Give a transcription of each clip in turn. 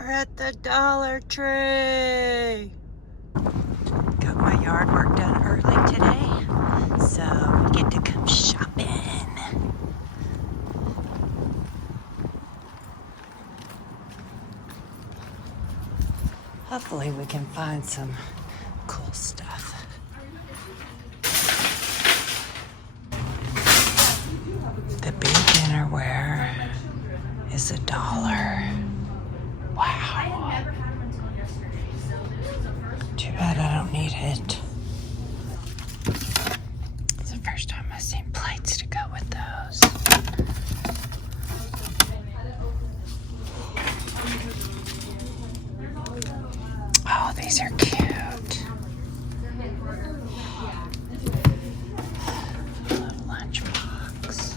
We're at the Dollar Tree. Got my yard work done early today, so we get to come shopping. Hopefully we can find some cool stuff. The big dinnerware is $1. Wow. Too bad I don't need it. It's the first time I've seen plates to go with those. Oh, these are cute. Little lunchbox.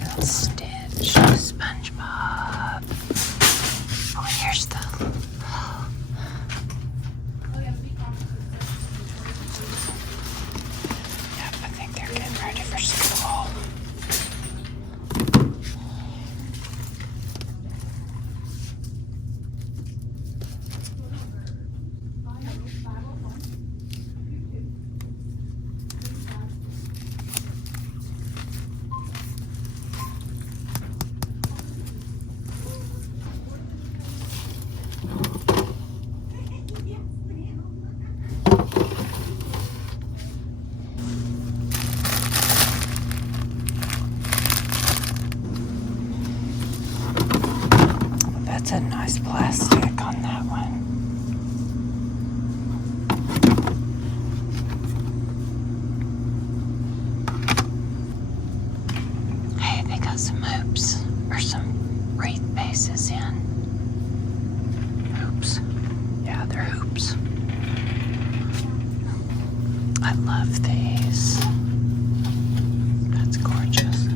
Little Stitch. SpongeBob. Oh, here's the... Yep, I think they're getting ready for school. That's a nice plastic on that one. Hey, they got some hoops or some wreath bases in. Hoops. Yeah, they're hoops. I love these. That's gorgeous.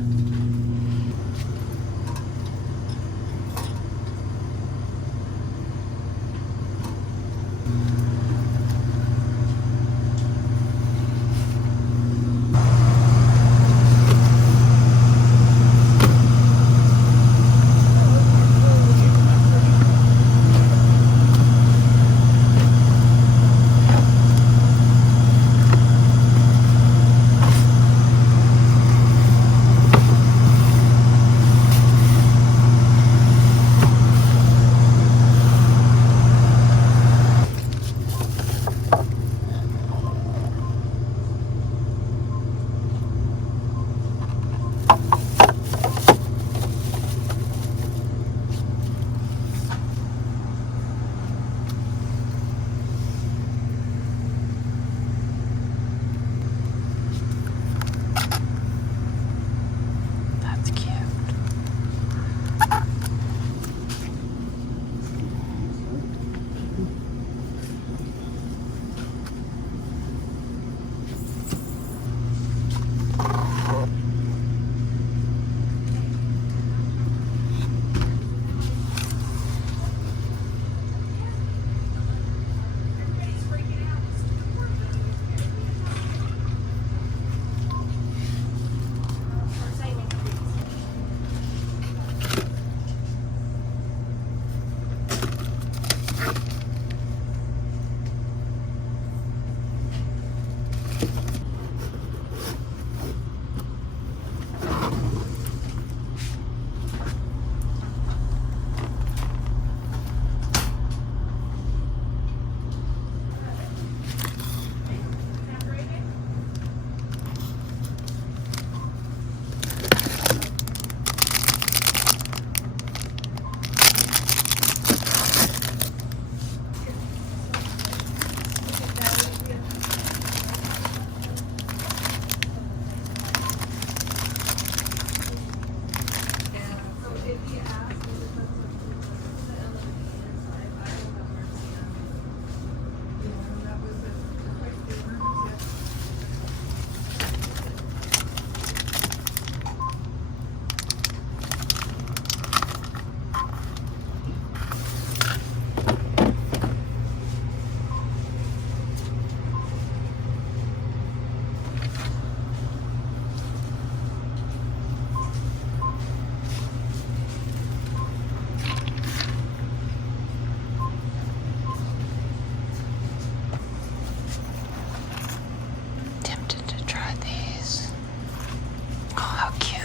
how cute.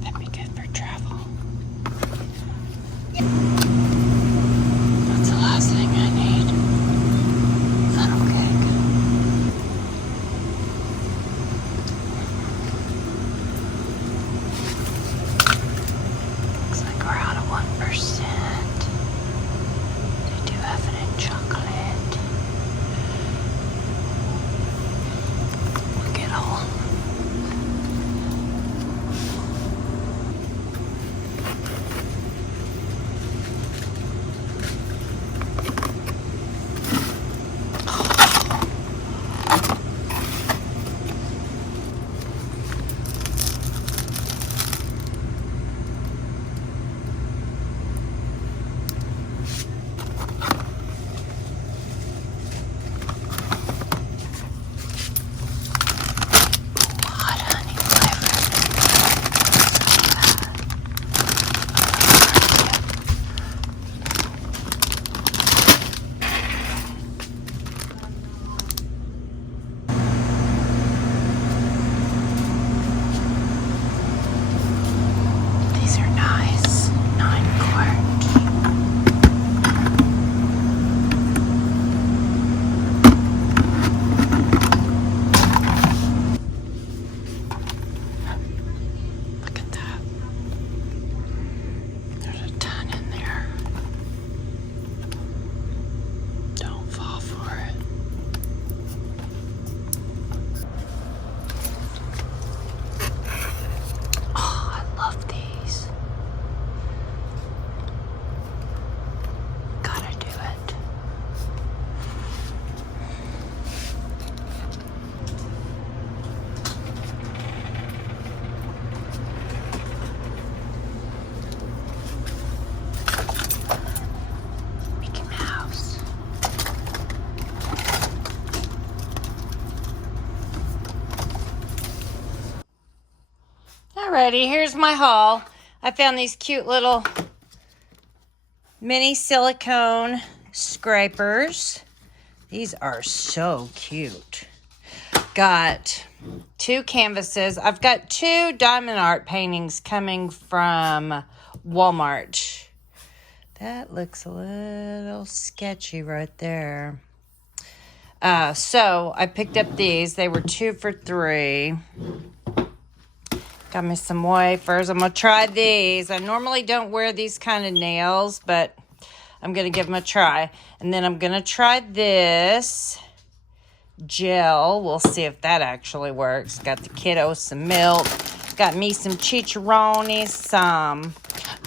That'd be good for travel. That's the last thing I need. Funnel cake. Looks like we're out of 1%. They do have it in chocolate. Look at all. Hot honey flavor. These are nice. 9-quart. Look at that. There's a ton in there. Don't fall for it. Oh, I love these. Gotta do it. Mickey Mouse. Alrighty, here's my haul. I found these cute little mini silicone scrapers. These are so cute. Got 2 canvases. I've got 2 diamond art paintings coming from Walmart. That looks a little sketchy right there. So I picked up these. They were 2 for $3. Got me some wafers. I'm going to try these. I normally don't wear these kind of nails, but I'm going to give them a try. And then I'm going to try this gel. We'll see if that actually works. Got the kiddos some milk. Got me some chicharrones, some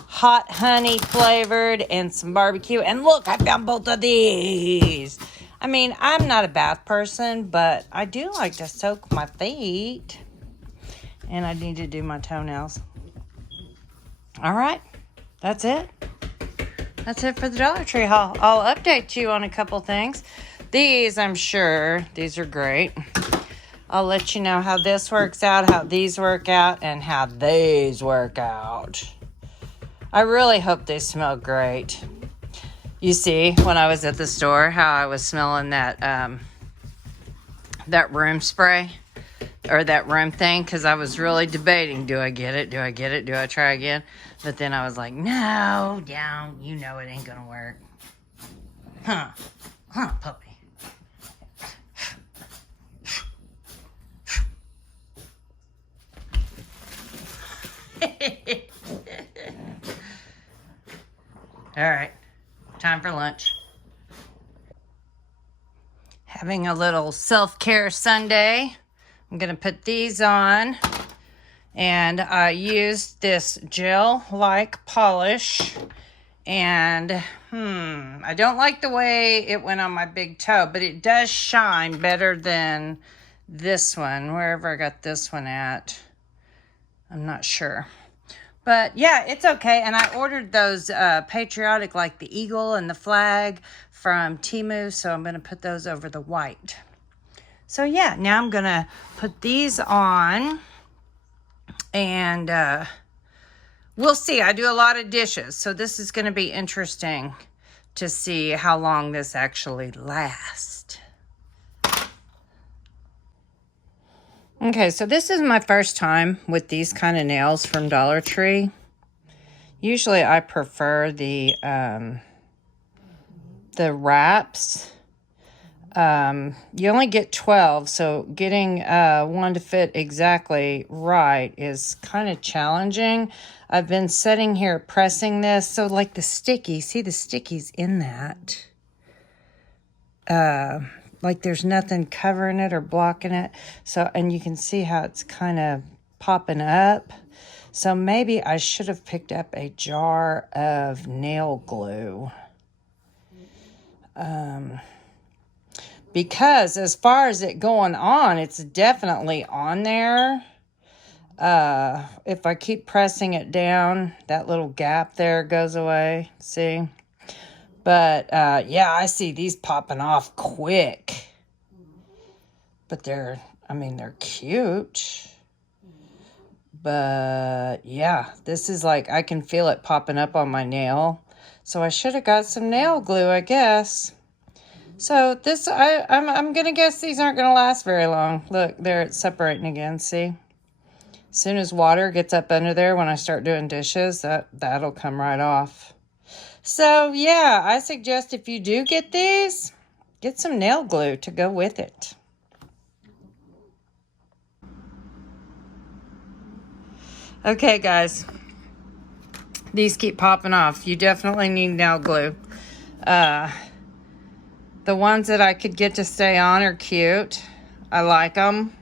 hot honey flavored, and some barbecue. And look, I found both of these. I mean, I'm not a bath person, but I do like to soak my feet. And I need to do my toenails. All right. That's it. That's it for the Dollar Tree haul. I'll update you on a couple things. These, I'm sure, these are great. I'll let you know how this works out, how these work out, and how these work out. I really hope they smell great. You see, when I was at the store, how I was smelling that room spray. Or that room thing, because I was really debating, do I get it? Do I get it? Do I try again? But then I was like, no, don't. You know it ain't gonna work. Huh, puppy. All right, time for lunch. Having a little self-care Sunday. I'm going to put these on, and I used this gel-like polish And I don't like the way it went on my big toe, but it does shine better than this one, wherever I got this one at. I'm not sure. But yeah, it's okay. And I ordered those patriotic, like the eagle and the flag from Temu, so I'm going to put those over the white. So yeah, now I'm going to put these on, and we'll see. I do a lot of dishes, so this is going to be interesting to see how long this actually lasts. Okay, so this is my first time with these kind of nails from Dollar Tree. Usually I prefer the wraps. You only get 12, so getting one to fit exactly right is kind of challenging. I've been sitting here pressing this, so like the sticky, see the stickies in that. Like there's nothing covering it or blocking it. So, and you can see how it's kind of popping up. So maybe I should have picked up a jar of nail glue. Because as far as it going on, it's definitely on there. If I keep pressing it down, that little gap there goes away. See? But yeah, I see these popping off quick. But they're cute. But yeah, this is like, I can feel it popping up on my nail. So I should have got some nail glue, I guess. So this, I'm going to guess these aren't going to last very long. Look, they're separating again, see? As soon as water gets up under there when I start doing dishes, that'll come right off. So yeah, I suggest if you do get these, get some nail glue to go with it. Okay, guys. These keep popping off. You definitely need nail glue. The ones that I could get to stay on are cute. I like them.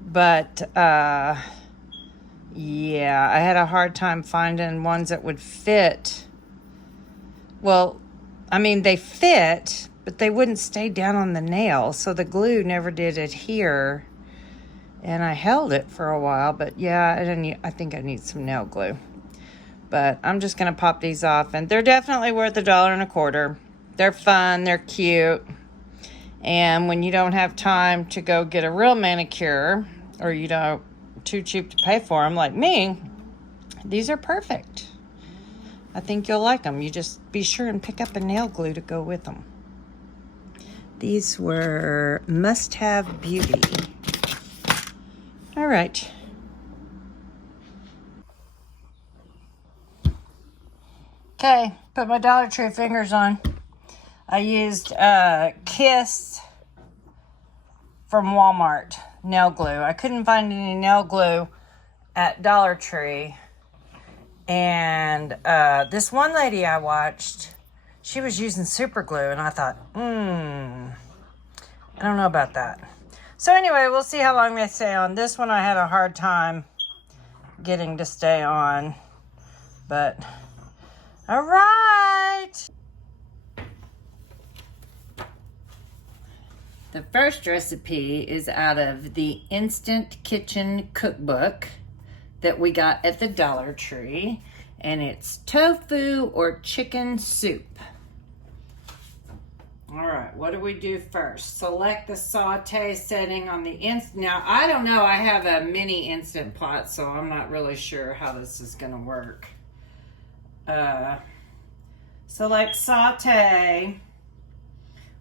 But, yeah, I had a hard time finding ones that would fit. Well, I mean, they fit, but they wouldn't stay down on the nail. So the glue never did adhere. And I held it for a while. But, yeah, I think I need some nail glue. But I'm just going to pop these off. And they're definitely worth $1.25. They're fun. They're cute. And when you don't have time to go get a real manicure, or you don't, too cheap to pay for them like me, these are perfect. I think you'll like them. You just be sure and pick up a nail glue to go with them. These were must-have beauty. All right. Okay, put my Dollar Tree fingers on. I used Kiss from Walmart nail glue. I couldn't find any nail glue at Dollar Tree. And this one lady I watched, she was using super glue, and I thought, I don't know about that. So anyway, we'll see how long they stay on. This one I had a hard time getting to stay on. But, all right. The first recipe is out of the Instant Kitchen Cookbook that we got at the Dollar Tree, and it's tofu or chicken soup. All right, what do we do first? Select the saute setting on the instant. Now, I don't know, I have a mini Instant Pot, so I'm not really sure how this is gonna work. Select saute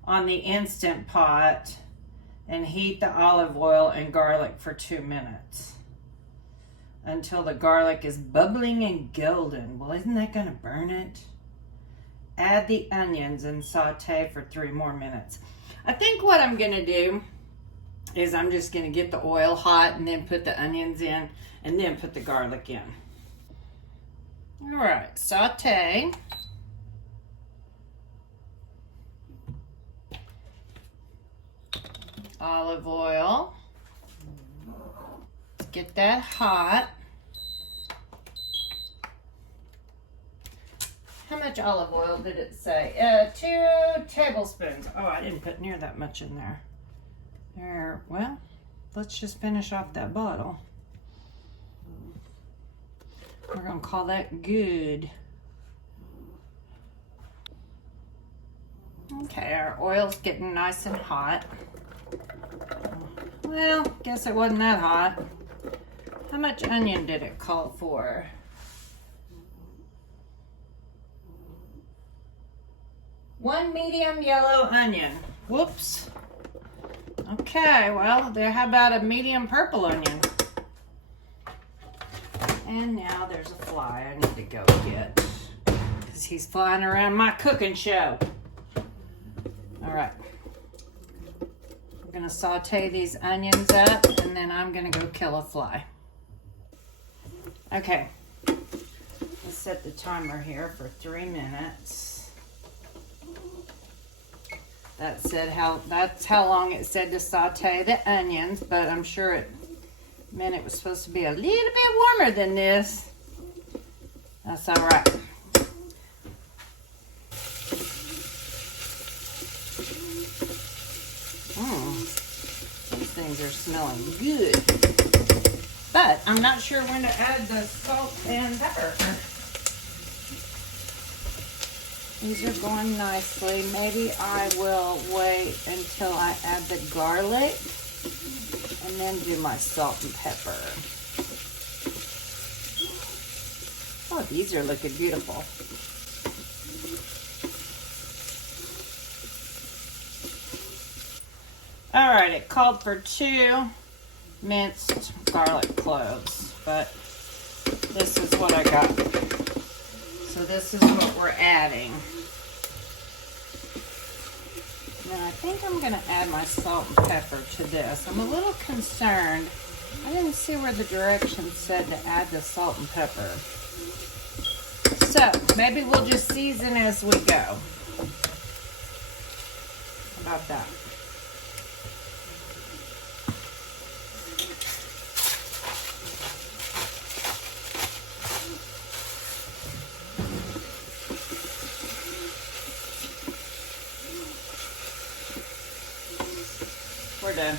on the Instant Pot and heat the olive oil and garlic for 2 minutes until the garlic is bubbling and golden. Well, isn't that going to burn it? Add the onions and saute for 3 more minutes. I think what I'm going to do is I'm just going to get the oil hot and then put the onions in and then put the garlic in. All right, saute. Olive oil. Get that hot. How much olive oil did it say? 2 tablespoons. Oh, I didn't put near that much in there. There, well, let's just finish off that bottle. We're gonna call that good. Okay, our oil's getting nice and hot. Well, guess it wasn't that hot. How much onion did it call for? One medium yellow onion. Whoops. Okay, well, there, how about a medium purple onion? And now there's a fly I need to go get, because he's flying around my cooking show. All right. We're gonna saute these onions up, and then I'm gonna go kill a fly. Okay. Let's set the timer here for 3 minutes. That's how long it said to saute the onions, but I'm sure it meant it was supposed to be a little bit warmer than this. That's all right. These things are smelling good. But I'm not sure when to add the salt and pepper. These are going nicely. Maybe I will wait until I add the garlic and then do my salt and pepper. Oh, these are looking beautiful. All right, it called for 2 minced garlic cloves, but this is what I got. So this is what we're adding. Now I think I'm gonna add my salt and pepper to this. I'm a little concerned. I didn't see where the directions said to add the salt and pepper. So maybe we'll just season as we go. How about that? We're done.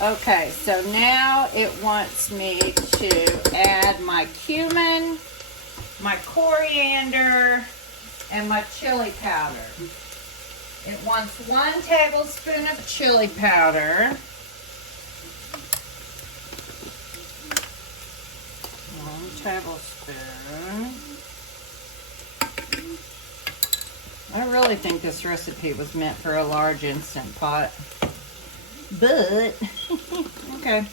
Okay, so now it wants me to add my cumin, my coriander, and my chili powder. It wants 1 tablespoon of chili powder. 1 tablespoon. I really think this recipe was meant for a large Instant Pot. But, okay.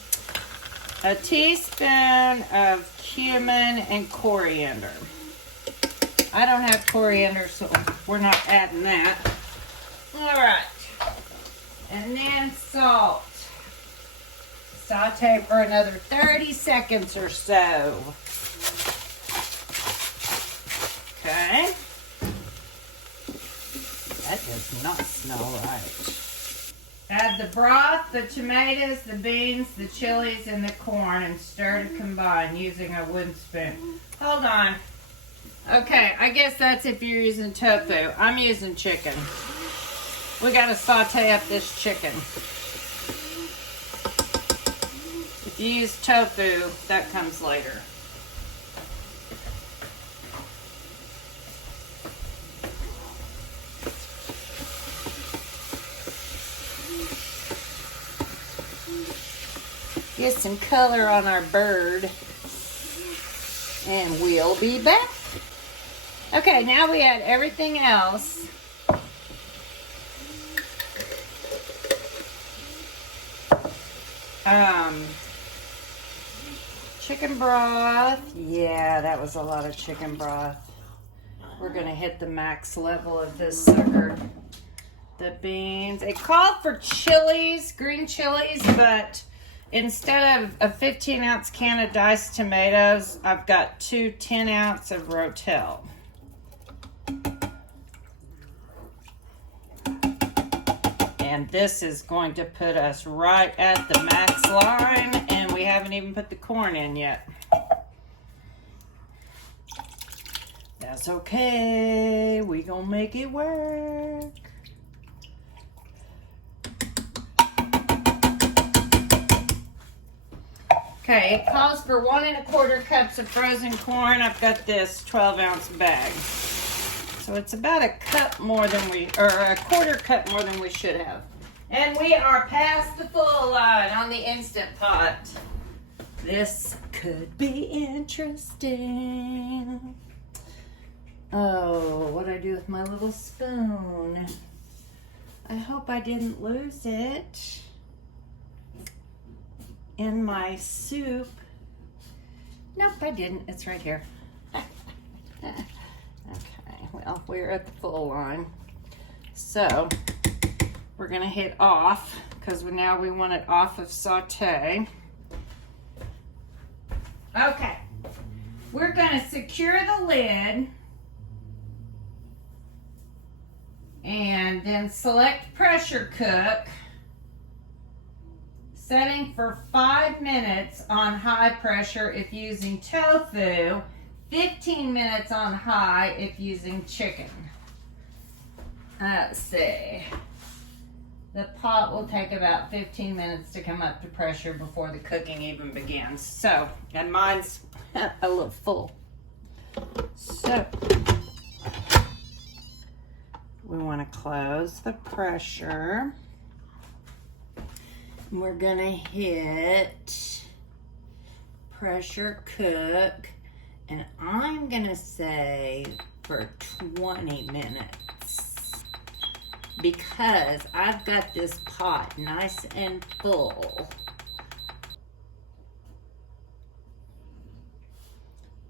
A teaspoon of cumin and coriander. I don't have coriander, so we're not adding that. All right. And then salt. Saute for another 30 seconds or so. Okay. That does not smell right. Add the broth, the tomatoes, the beans, the chilies, and the corn, and stir to combine using a wooden spoon. Hold on. Okay, I guess that's if you're using tofu. I'm using chicken. We gotta saute up this chicken. If you use tofu, that comes later. Get some color on our bird, and we'll be back. Okay, now we add everything else. Chicken broth. Yeah, that was a lot of chicken broth. We're gonna hit the max level of this sucker. The beans. It called for chilies, green chilies, but instead of a 15-ounce can of diced tomatoes, I've got 2 10-ounce of Rotel. And this is going to put us right at the max line, and we haven't even put the corn in yet. That's okay. We gonna make it work. Okay, it calls for 1 1/4 cups of frozen corn. I've got this 12-ounce bag. So it's about a cup more than or a 1/4 cup more than we should have. And we are past the full line on the Instant Pot. This could be interesting. Oh, what'd I do with my little spoon? I hope I didn't lose it in my soup. Nope, I didn't. It's right here. Okay, well, we're at the full line. So, we're gonna hit off, because now we want it off of saute. Okay, we're gonna secure the lid and then select pressure cook, setting for 5 minutes on high pressure if using tofu, 15 minutes on high if using chicken. Let's see. The pot will take about 15 minutes to come up to pressure before the cooking even begins. So, and mine's a little full. So, we want to close the pressure. We're gonna hit pressure cook, and I'm gonna say for 20 minutes because I've got this pot nice and full.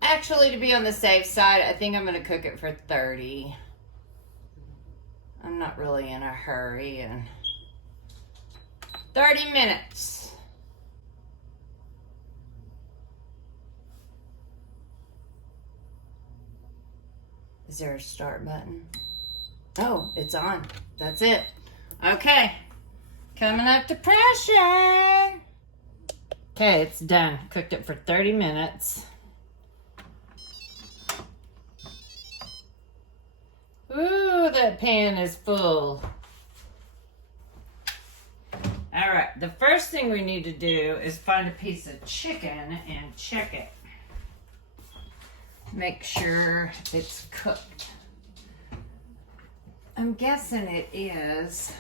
Actually, to be on the safe side, I think I'm gonna cook it for 30. I'm not really in a hurry, and 30 minutes. Is there a start button? Oh, it's on. That's it. Okay. Coming up to pressure. Okay, it's done. Cooked it for 30 minutes. Ooh, that pan is full. All right, the first thing we need to do is find a piece of chicken and check it. Make sure it's cooked. I'm guessing it is,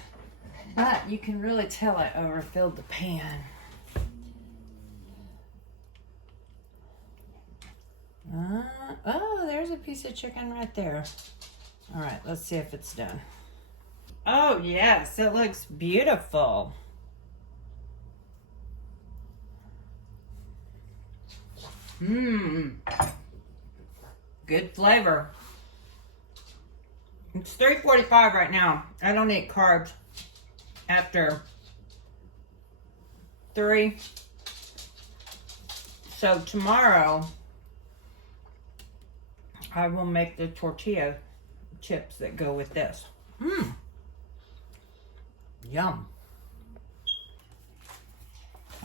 but you can really tell I overfilled the pan. Oh, there's a piece of chicken right there. All right, let's see if it's done. Oh, yes, it looks beautiful. Good flavor. It's 3:45 right now. I don't eat carbs after 3. So tomorrow, I will make the tortilla chips that go with this. Yum.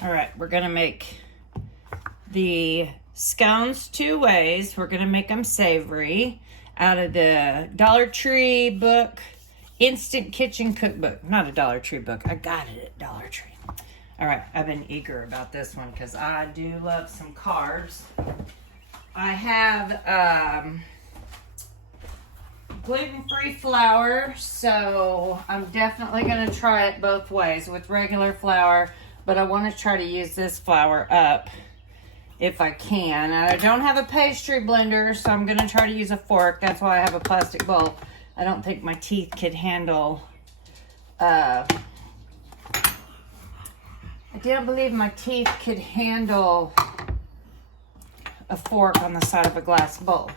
All right, we're gonna make the scones 2 ways. We're gonna make them savory out of the Dollar Tree book, Instant Kitchen Cookbook. Not a Dollar Tree book. I got it at Dollar Tree. All right, I've been eager about this one because I do love some carbs. I have gluten-free flour, so I'm definitely going to try it both ways with regular flour, but I want to try to use this flour up if I can. I don't have a pastry blender, so I'm going to try to use a fork. That's why I have a plastic bowl. I don't think my teeth could handle, I don't believe my teeth could handle a fork on the side of a glass bowl.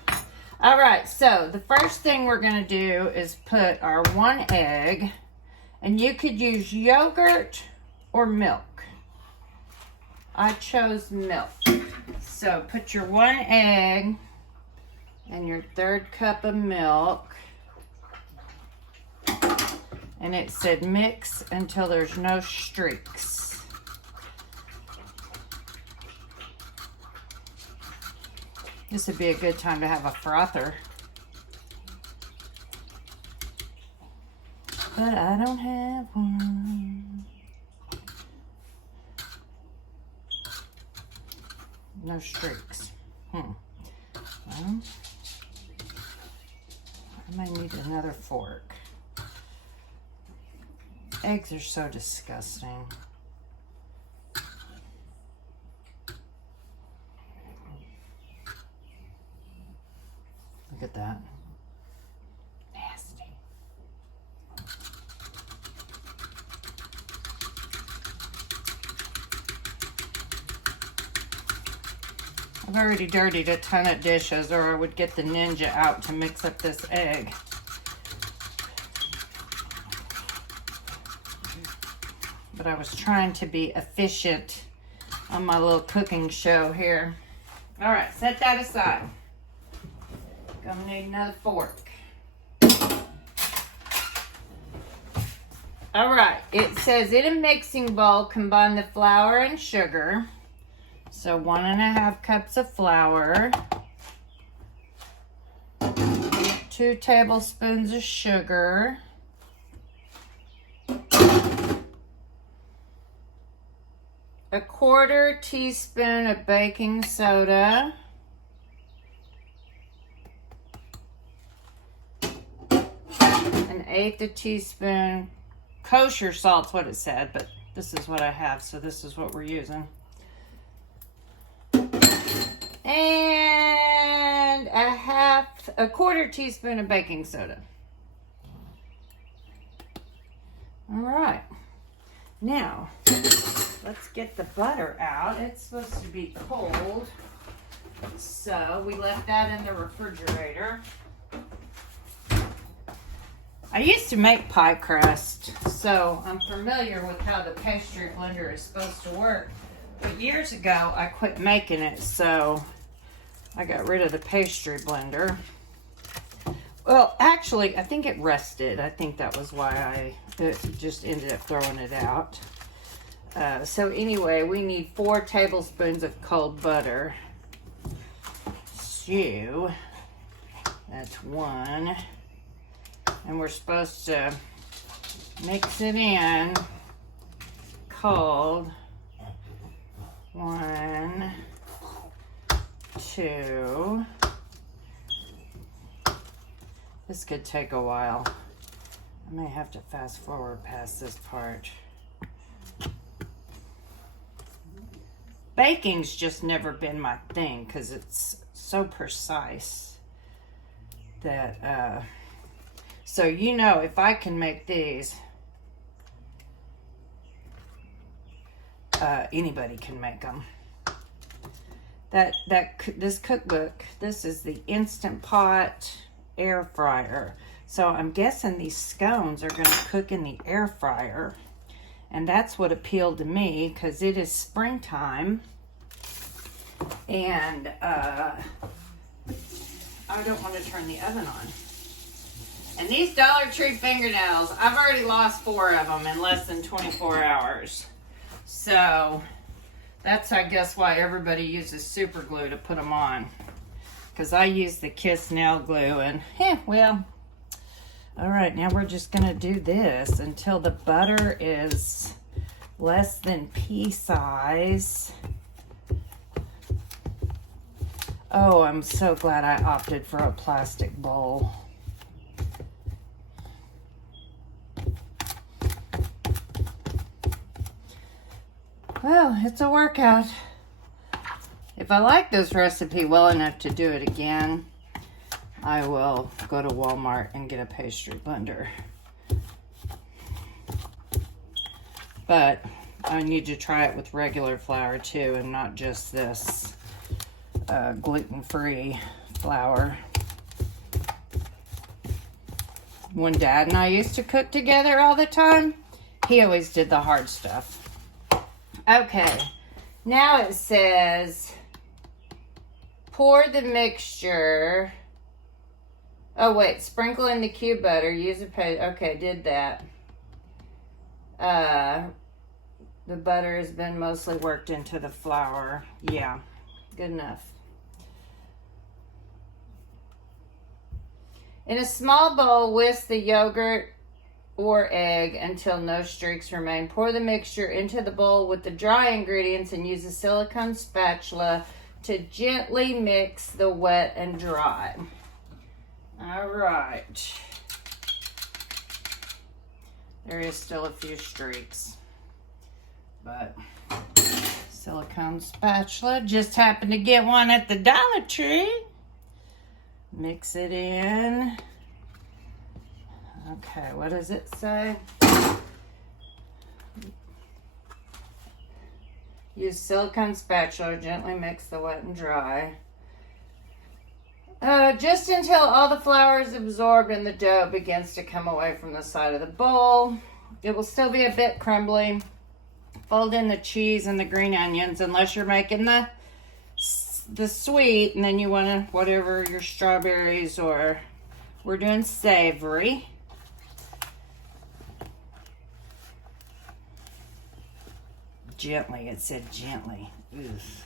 All right, so the first thing we're going to do is put our 1 egg, and you could use yogurt or milk. I chose milk. So put your 1 egg and your 1/3 cup of milk. And it said mix until there's no streaks. This would be a good time to have a frother. but I don't have one. No streaks. Well, I might need another fork. Eggs are so disgusting. Look at that. Nasty. I've already dirtied a ton of dishes, or I would get the Ninja out to mix up this egg. But I was trying to be efficient on my little cooking show here. All right, set that aside. Gonna need another fork. All right, it says in a mixing bowl, combine the flour and sugar. So 1.5 cups of flour, 2 tablespoons of sugar, a 1/4 teaspoon of baking soda, an 1/8 teaspoon kosher salt's what it said, but this is what I have, so this is what we're using. And a 1/4 teaspoon of baking soda. All right, now let's get the butter out. It's supposed to be cold, so we left that in the refrigerator. I used to make pie crust, so I'm familiar with how the pastry blender is supposed to work. But years ago, I quit making it, so I got rid of the pastry blender. Well, actually, I think it rusted. I think that was why I just ended up throwing it out. So anyway, we need 4 tablespoons of cold butter. So that's 1. And we're supposed to mix it in cold. 1, 2. This could take a while. I may have to fast forward past this part. Baking's just never been my thing because it's so precise that, so you know, if I can make these, anybody can make them. This cookbook, this is the Instant Pot air fryer. So I'm guessing these scones are going to cook in the air fryer. And that's what appealed to me because it is springtime. And I don't want to turn the oven on. And these Dollar Tree fingernails, I've already lost 4 of them in less than 24 hours. So that's, I guess, why everybody uses super glue to put them on. Because I use the Kiss nail glue and, well. All right, now we're just going to do this until the butter is less than pea size. Oh, I'm so glad I opted for a plastic bowl. Well, it's a workout. If I like this recipe well enough to do it again, I will go to Walmart and get a pastry blender. But I need to try it with regular flour too, and not just this gluten-free flour. When Dad and I used to cook together all the time, he always did the hard stuff. Okay, now it says pour the mixture. Oh wait, sprinkle in the cube butter. Use a okay, did that. The butter has been mostly worked into the flour. Yeah, good enough. In a small bowl, whisk the yogurt or egg until no streaks remain. Pour the mixture into the bowl with the dry ingredients and use a silicone spatula to gently mix the wet and dry. All right. There is still a few streaks, but silicone spatula. Just happened to get one at the Dollar Tree. Mix it in. Okay, what does it say? Use silicone spatula, gently mix the wet and dry. Just until all the flour is absorbed and the dough begins to come away from the side of the bowl. It will still be a bit crumbly. Fold in the cheese and the green onions unless you're making the sweet, and then you want to, whatever your strawberries, or we're doing savory. Gently, it said gently. Oof.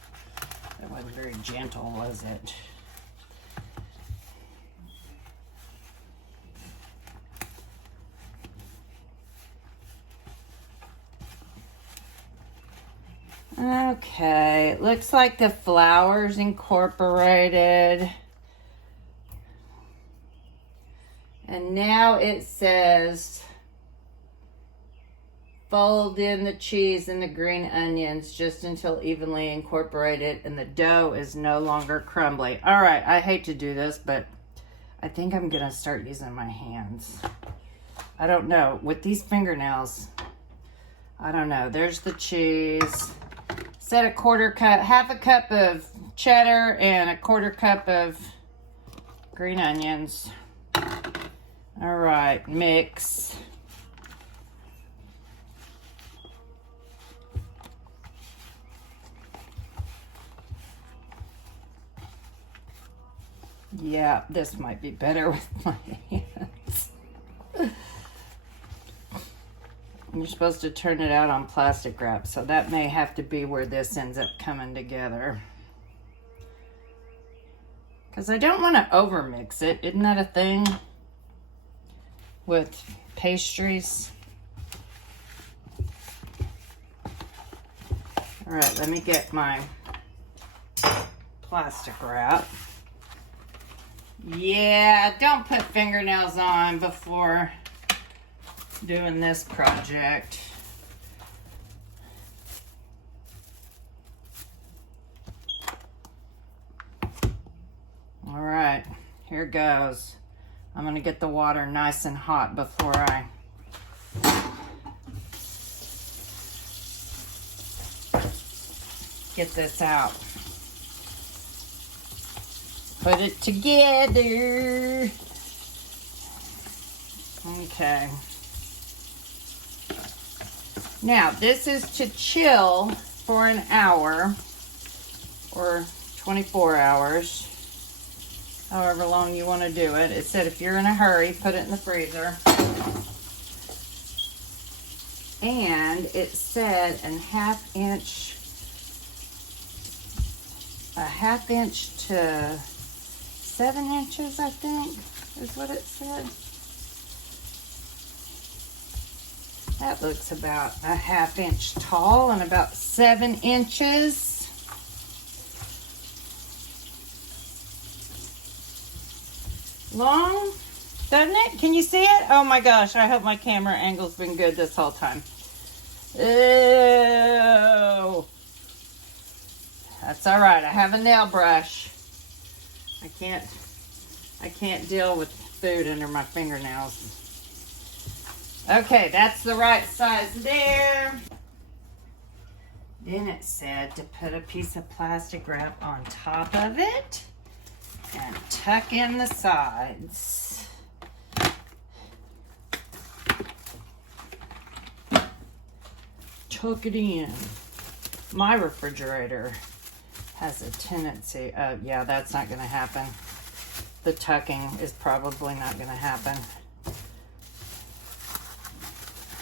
That wasn't very gentle, was it? Okay, it looks like the flour's incorporated. And now it says fold in the cheese and the green onions just until evenly incorporated and the dough is no longer crumbly. All right, I hate to do this, but I think I'm gonna start using my hands. I don't know, with these fingernails, I don't know. There's the cheese. Set a quarter cup, half a cup of cheddar and a quarter cup of green onions. All right, mix. Yeah, this might be better with my hands. You're supposed to turn it out on plastic wrap, so that may have to be where this ends up coming together. Because I don't want to overmix it. Isn't that a thing with pastries? All right, let me get my plastic wrap. Yeah, don't put fingernails on before doing this project. All right, here goes. I'm gonna get the water nice and hot before I get this out. Put it together. Okay. Now, this is to chill for an hour or 24 hours, however long you want to do it. It said if you're in a hurry, put it in the freezer. And it said a half inch to 7 inches, I think, is what it said. That looks about a half inch tall and about 7 inches. Long, doesn't it? Can you see it? Oh my gosh, I hope my camera angle's been good this whole time. Ew. That's all right, I have a nail brush. I can't deal with food under my fingernails. Okay, that's the right size there. Then it said to put a piece of plastic wrap on top of it and tuck in the sides. Tuck it in. My refrigerator has a tendency of, yeah, that's not going to happen. The tucking is probably not going to happen.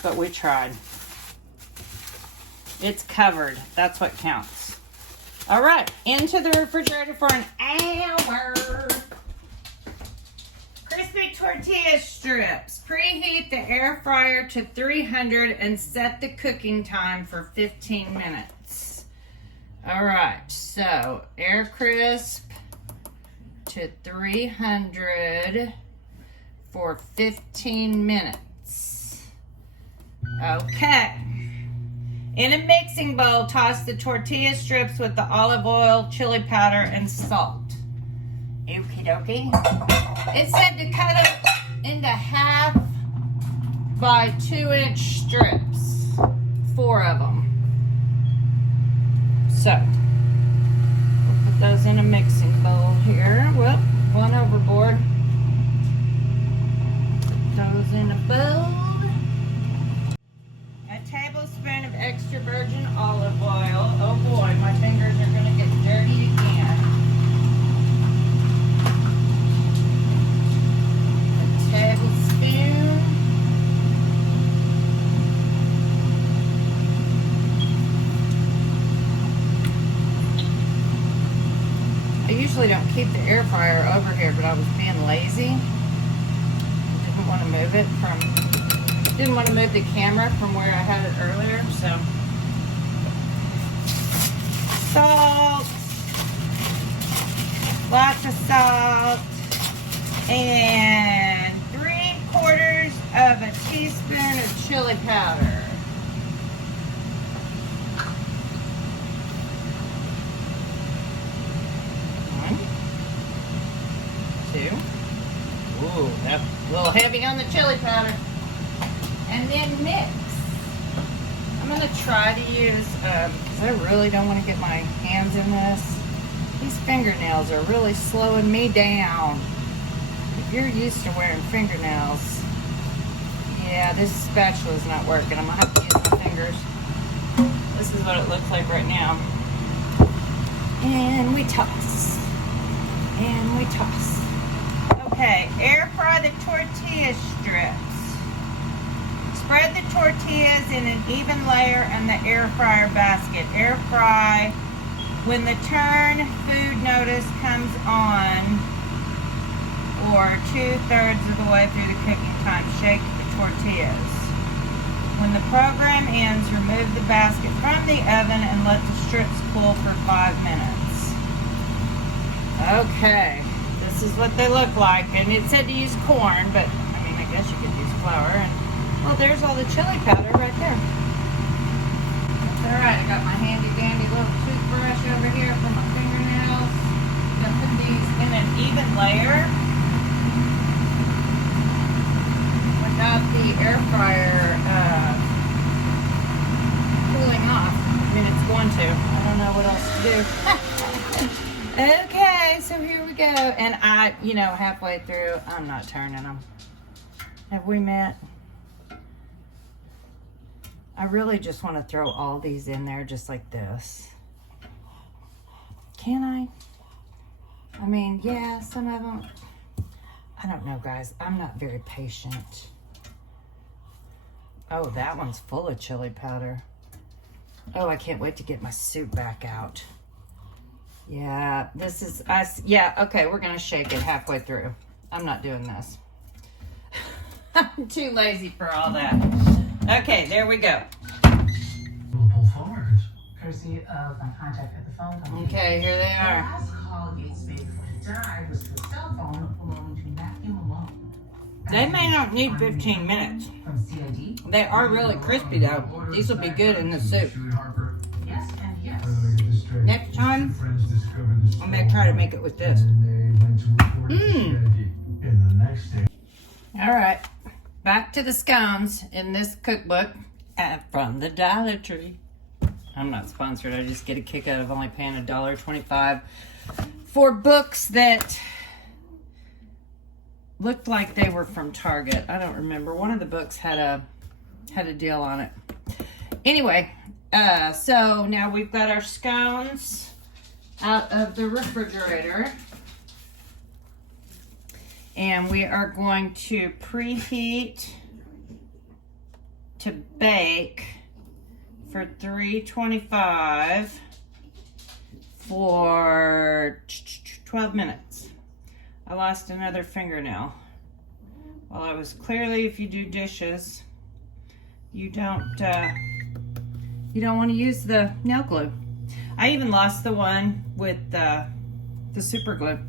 But we tried. It's covered. That's what counts. All right, into the refrigerator for an hour. Crispy tortilla strips. Preheat the air fryer to 300 and set the cooking time for 15 minutes. All right, so air crisp to 300 for 15 minutes. Okay. In a mixing bowl, toss the tortilla strips with the olive oil, chili powder, and salt. Okie dokie. It said to cut it into half by 2-inch strips. 4 of them. So, we'll put those in a mixing bowl here. Whoop, one overboard. Put those in a bowl. A tablespoon of extra virgin olive oil. Oh boy, my fingers are going to get dirty again. A tablespoon. I usually don't keep the air fryer over here, but I was being lazy. Didn't want to move it from... Didn't want to move the camera from where I had it earlier, so. Salt. Lots of salt. And 3/4 of a teaspoon of chili powder. One. 2. Ooh, that's a little heavy on the chili powder. And then mix. I'm going to try to use, because I really don't want to get my hands in this. These fingernails are really slowing me down. If you're used to wearing fingernails, yeah, this spatula is not working. I'm going to have to use my fingers. This is what it looks like right now. And we toss. And we toss. Okay, air fry the tortilla strips. Spread the tortillas in an even layer in the air fryer basket. Air fry when the turn food notice comes on or 2/3 of the way through the cooking time. Shake the tortillas. When the program ends, remove the basket from the oven and let the strips cool for 5 minutes. Okay, this is what they look like. And it said to use corn, but I mean, I guess you could use flour. And well, there's all the chili powder right there. That's all right. I got my handy dandy little toothbrush over here for my fingernails. I'm gonna put these in an even layer without the air fryer cooling off. I mean, it's going to. I don't know what else to do. Okay, so here we go. And I, halfway through, I'm not turning them. Have we met? I really just want to throw all these in there just like this. Can I? I mean, yeah, some of them. I don't know, guys. I'm not very patient. Oh, that one's full of chili powder. Oh, I can't wait to get my soup back out. Yeah, this is us. Yeah, okay, we're going to shake it halfway through. I'm not doing this. I'm too lazy for all that. Okay, there we go. Courtesy of my contact at the phone company. Okay, here they are. The last call Gates made before he died was the cell phone belonging to Matthew Malone. They may not need 15 minutes. From CID. They are really crispy though. These will be good in the soup. Yes and yes. Next time, I'm going to try to make it with this. All right, back to the scones in this cookbook from the Dollar Tree. I'm not sponsored. I just get a kick out of only paying $1.25 for books that looked like they were from Target. I don't remember. One of the books had a deal on it. Anyway, so now we've got our scones out of the refrigerator. And we are going to preheat to bake for 325 for 12 minutes. I lost another fingernail. Well, it was clearly if you do dishes, you don't want to use the nail glue. I even lost the one with the super glue.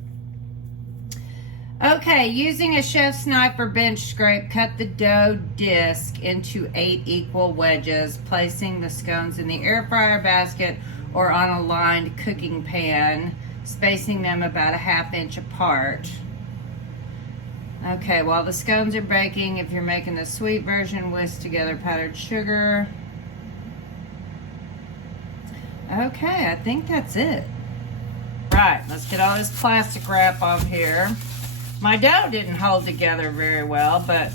Okay, using a chef's knife or bench scrape, cut the dough disc into 8 equal wedges, placing the scones in the air fryer basket or on a lined cooking pan, spacing them about a 1/2 inch apart. Okay, while the scones are baking, if you're making the sweet version, whisk together powdered sugar. Okay, I think that's it. Right, let's get all this plastic wrap off here. My dough didn't hold together very well, but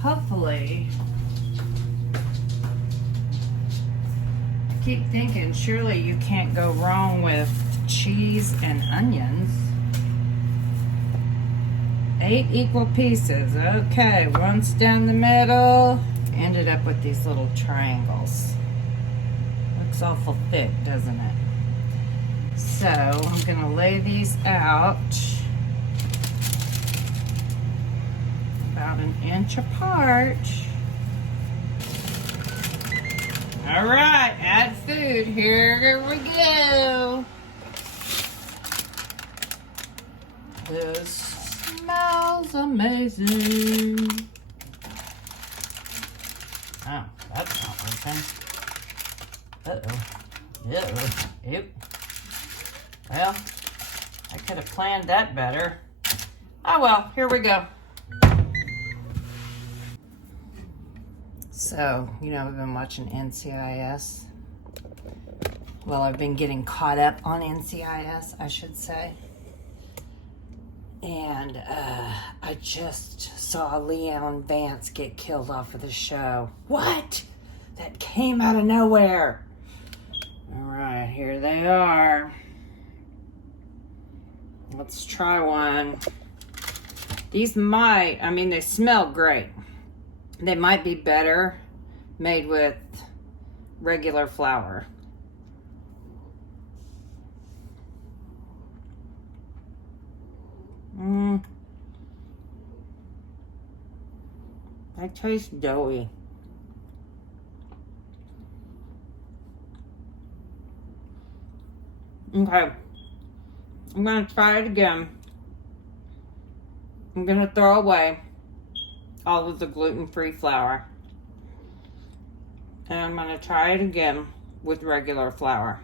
hopefully, I keep thinking surely you can't go wrong with cheese and onions. 8 equal pieces. Okay, once down the middle. Ended up with these little triangles. Looks awful thick, doesn't it? So I'm gonna lay these out about 1 inch apart. All right, add food. Here we go. This smells amazing. Oh, that's not working. Uh-oh. Uh-oh. Oop. Well, I could have planned that better. Oh well, here we go. So, you know, we've been watching NCIS. Well, I've been getting caught up on NCIS, I should say. And I just saw Leon Vance get killed off of the show. What? That came out of nowhere. All right, here they are. Let's try one. These might, I mean, they smell great. They might be better made with regular flour. They taste doughy. Okay. I'm going to try it again. I'm going to throw away all of the gluten-free flour. And I'm going to try it again with regular flour.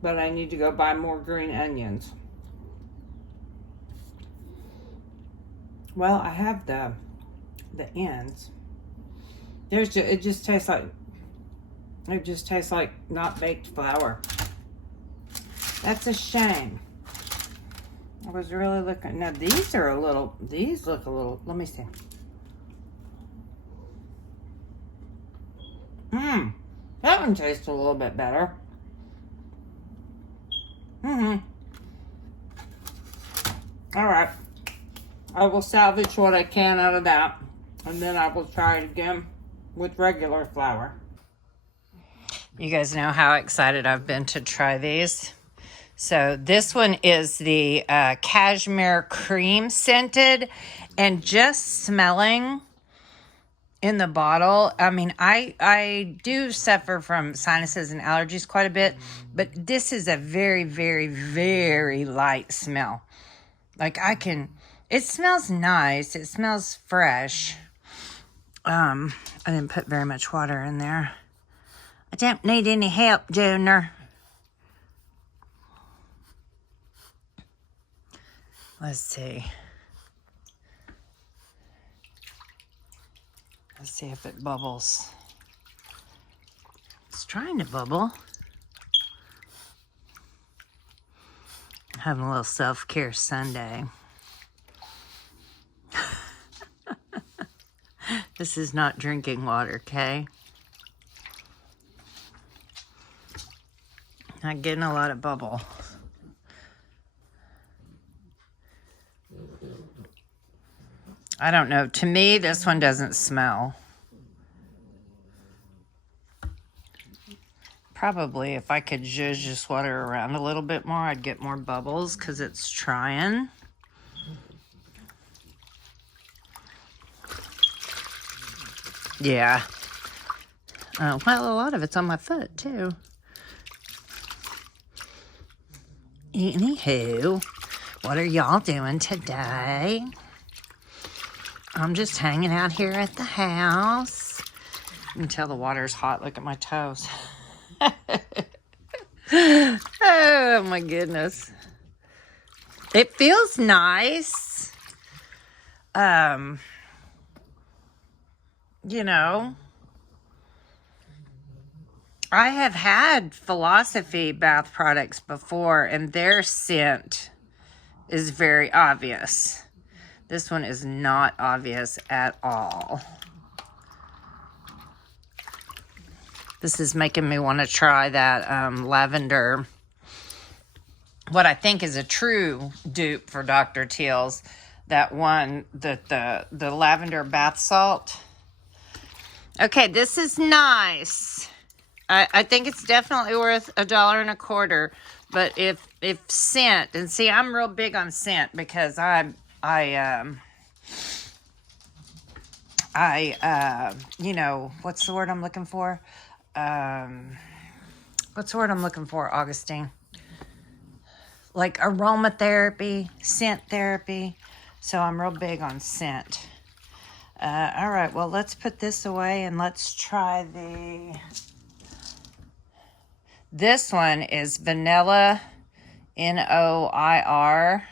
But I need to go buy more green onions. Well, I have the ends. It just tastes like not baked flour. That's a shame. I was really looking. Now these look a little, let me see. That one tastes a little bit better. All right. I will salvage what I can out of that, and then I will try it again with regular flour. You guys know how excited I've been to try these. So this one is the cashmere cream scented, and just smelling in the bottle. I mean, I do suffer from sinuses and allergies quite a bit, but this is a very, very, very light smell. Like it smells nice. It smells fresh. I didn't put very much water in there. I don't need any help, Junior. Let's see. Let's see if it bubbles. It's trying to bubble. I'm having a little self-care Sunday. This is not drinking water, okay? Not getting a lot of bubble. I don't know. To me, this one doesn't smell. Probably if I could zhuzh this water around a little bit more, I'd get more bubbles because it's trying. Yeah. Well, a lot of it's on my foot, too. Anywho, what are y'all doing today? I'm just hanging out here at the house. You can tell the water's hot. Look at my toes. Oh, my goodness. It feels nice. You know, I have had Philosophy bath products before, and their scent is very obvious. This one is not obvious at all. This is making me want to try that lavender, what I think is a true dupe for Dr. Teal's. That one, the lavender bath salt. Okay, this is nice. I think it's definitely worth $1.25. But if scent, and see, I'm real big on scent because you know, what's the word I'm looking for? What's the word I'm looking for, Augustine? Like aromatherapy, scent therapy. So I'm real big on scent. All right, well, let's put this away and let's try this one is vanilla Noir.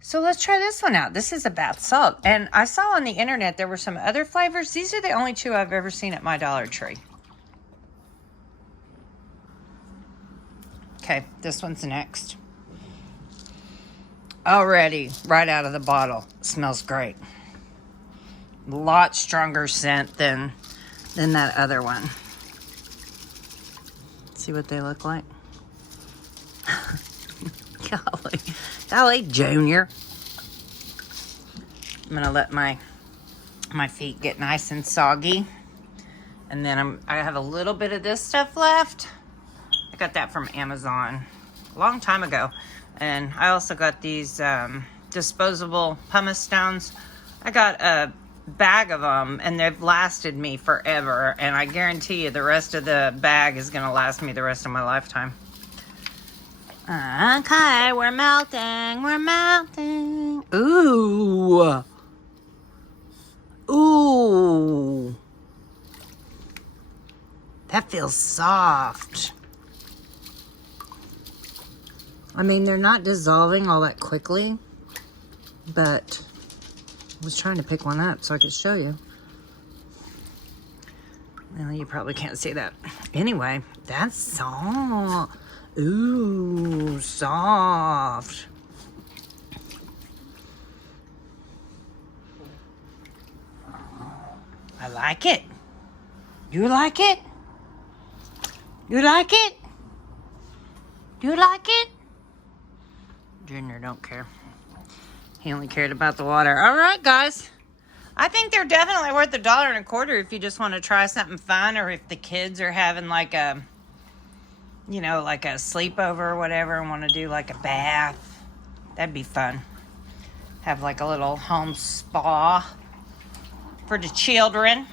So let's try this one out. This is a bath salt. And I saw on the internet there were some other flavors. These are the only two I've ever seen at my Dollar Tree. Okay, this one's next. Already, right out of the bottle. Smells great. A lot stronger scent than that other one. See what they look like? Golly, Junior. I'm gonna let my feet get nice and soggy, and then I have a little bit of this stuff left. I got that from Amazon a long time ago, and I also got these disposable pumice stones. I got a bag of them, and they've lasted me forever, and I guarantee you the rest of the bag is gonna last me the rest of my lifetime. Okay, we're melting. Ooh. That feels soft. I mean, they're not dissolving all that quickly, but I was trying to pick one up so I could show you. Well, you probably can't see that. Anyway, that's soft. Ooh, soft. I like it. You like it? You like it? You like it? Junior don't care. He only cared about the water. All right, guys. I think they're definitely worth $1.25 if you just want to try something fun, or if the kids are having like a, you know, like a sleepover or whatever and want to do like a bath. That'd be fun. Have like a little home spa for the children.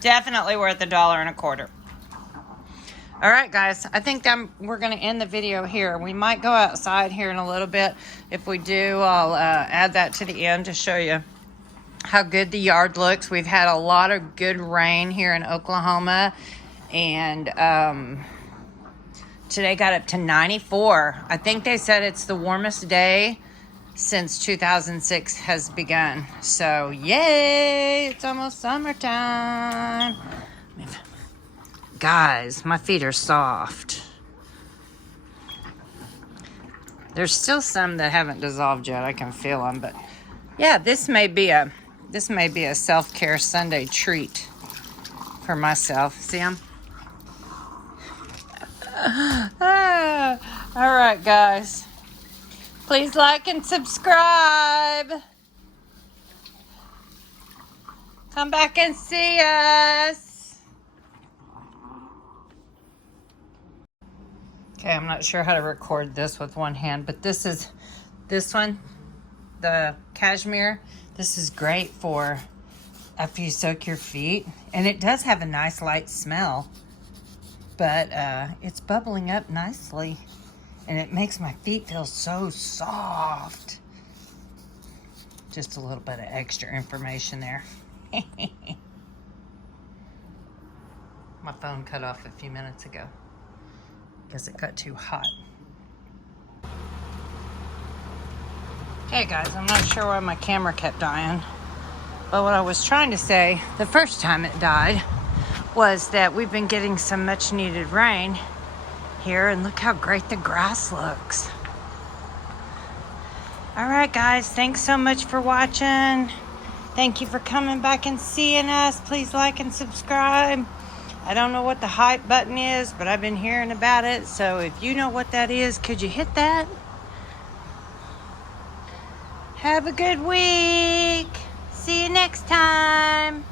Definitely worth $1.25. All right, guys, I think we're going to end the video here. We might go outside here in a little bit. If we do, I'll add that to the end to show you how good the yard looks. We've had a lot of good rain here in Oklahoma, and today got up to 94. I think they said it's the warmest day since 2006 has begun. So, yay, it's almost summertime. Guys, my feet are soft. There's still some that haven't dissolved yet. I can feel them, but yeah, this may be a self-care Sunday treat for myself. See them? All right, guys. Please like and subscribe. Come back and see us. Okay, I'm not sure how to record this with one hand, but this one, the cashmere. This is great for after you soak your feet. And it does have a nice light smell, but it's bubbling up nicely. And it makes my feet feel so soft. Just a little bit of extra information there. My phone cut off a few minutes ago because it got too hot. Hey guys, I'm not sure why my camera kept dying. But what I was trying to say the first time it died was that we've been getting some much needed rain here, and look how great the grass looks. All right guys, thanks so much for watching. Thank you for coming back and seeing us. Please like and subscribe. I don't know what the hype button is, but I've been hearing about it. So if you know what that is, could you hit that? Have a good week. See you next time.